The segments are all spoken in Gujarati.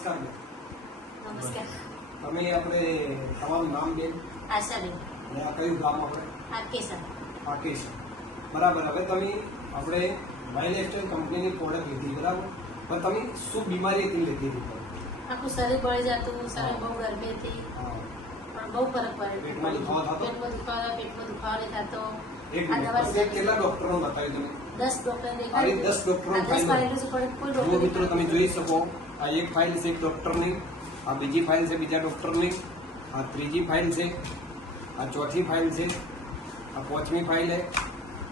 નમસ્કાર બેન. નમસ્કાર. તમે આપણે તમારું નામ બેન આશાબેન. અને આ કયું ગામ આપણે આકેસર. પાકેશ. બરાબર. હવે તમે આપણે માય લાઇફસ્ટાઈલ કંપનીની પ્રોડક્ટ લીધી બરાબર, પણ તમે શું બીમારી હતી લીધી હતી? આખું શરીર બળી જતું, શરીર બહુ ગરમીથી પણ બહુ ફરક પડે. પેટમાં દુખાવો થતો? પેટમાં દુખાવો નહીં થતો. એક આ દવા મિનિટ, કેટલા ડોક્ટરોને બતાવ્યું તમે? 10 ડોક્ટર આવી 10 ડોક્ટરો ફાઇલ છે પણ કોઈ જો ડોક્ટર મિત્રો તમે જોઈ શકો, આ એક ફાઇલ છે એક ડોક્ટરની, આ બીજી ફાઇલ છે બીજા ડોક્ટરની, આ ત્રીજી ફાઇલ છે, આ ચોથી ફાઇલ છે, આ પાંચમી ફાઇલ છે,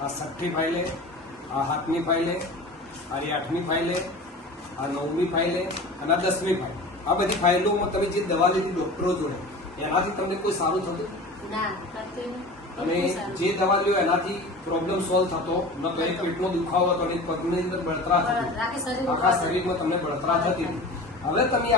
આ છઠ્ઠી ફાઇલ છે, આ સાતમી ફાઇલ છે, આ 8મી ફાઇલ છે, આ 9મી ફાઇલ છે અને આ 10મી ફાઇલ. આ બધી ફાઇલોમાં તમે જે દવા લીધી ડોક્ટરો જોડે એનાથી તમને કોઈ સારું થતું? ના થતું અને જે દવા લ્યો એનાથી પ્રોબ્લેમ સોલ્વ થતો ન તો એક પેટનો દુખાવો હતો અને પગની અંદર બળતરા થતી, આખા શરીરમાં તમને બળતરા થતી. હવે તમે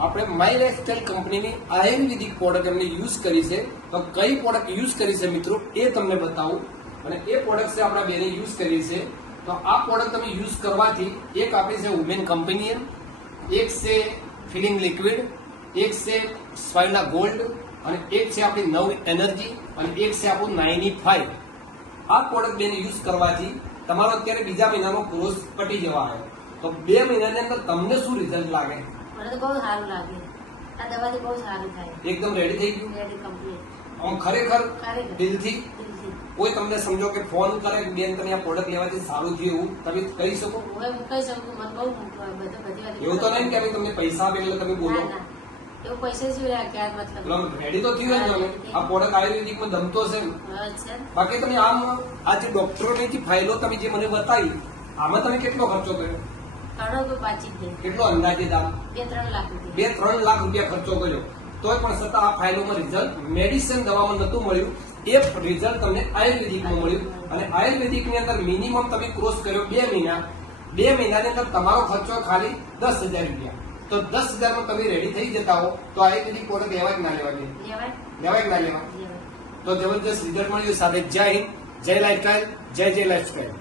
આપણે માય લાઇફસ્ટાઈલ કંપનીની આયુર્વેદિક પ્રોડક્ટ એમને યુઝ કરી છે. તો કઈ પ્રોડક્ટ યુઝ કરી છે મિત્રો એ તમને બતાવું. અને એ પ્રોડક્ટ છે આપણા બેને યુઝ કરી છે. તો આ પ્રોડક્ટ તમે યુઝ કરવાથી એક આપણી છે વુમેન કંપનીયન, એક છે ફિલિંગ લિક્વિડ, એક છે સ્પાઇના ગોલ્ડ અને એક છે આપણી નવ એનર્જી અને એક છે આપણું 95. આ પ્રોડક્ટ બેને યુઝ કરવાથી તમારો અત્યારે બીજા મહિનાનો કોર્સ પટી જવા આવ્યો. તો 2 મહિનાની અંદર તમને શું રિઝલ્ટ લાગે? મને તો બહુ સારું લાગે. આ દવાથી બહુ સારું થાય. એકદમ રેડી થઈ ગયું? Ready complete. આમ ખરેખર ખરેખર. દિલથી કોઈ તમને સમજો કે ફોન કરે કે બેન તમે આ પ્રોડક્ટ લેવાથી સારું થયું એવું તમે કહી શકો? હવે હું કહી શકું મને બહુ બધી વાત એવું તો નહીં કે અમે તમને પૈસા આપે એટલે તમે બોલો? ના ના એવું પૈસા શું રાખ્યા મતલબ રેડી તો થયું ને તમે? આ પ્રોડક્ટ આયુર્વેદિકમાં દમતો છે ને? છે બાકી તમે આમ આ જે ડોક્ટરોની જે ફાઇલો તમે જે મને બતાવી આમાં તમે કેટલો ખર્ચો કર્યો? ઘણો કોઈ પાછી દે કેટલો અંદાજે દામ? 2-3 લાખ રૂપિયા 2-3 લાખ રૂપિયા ખર્ચો કર્યો. તોય પણ છતાં આ ફાઇલોમાં રિઝલ્ટ મેડિસિન દવામાં નતું મળ્યું, એ રિઝલ્ટ તમને આયુર્વેદિકમાં મળ્યું. અને આયુર્વેદિકની અંદર મિનિમમ તમે કોર્સ કર્યો 2 મહિના. 2 મહિનાની અંદર તમારો ખર્ચો ખાલી 10,000 રૂપિયા. તો 10,000માં તમે રેડી થઈ જતા હો તો આયુર્વેદિક પ્રોડક્ટ લેવા જ ના લેવા જોઈએ? લેવાય લેવાય કે ના લેવા? તો જબરજસ્ત રિઝલ્ટ મળ્યું. સાથે જય હિન્દ, જય લાઇફસ્ટાઈલ, જય લાઇફસ્ટાઈલ.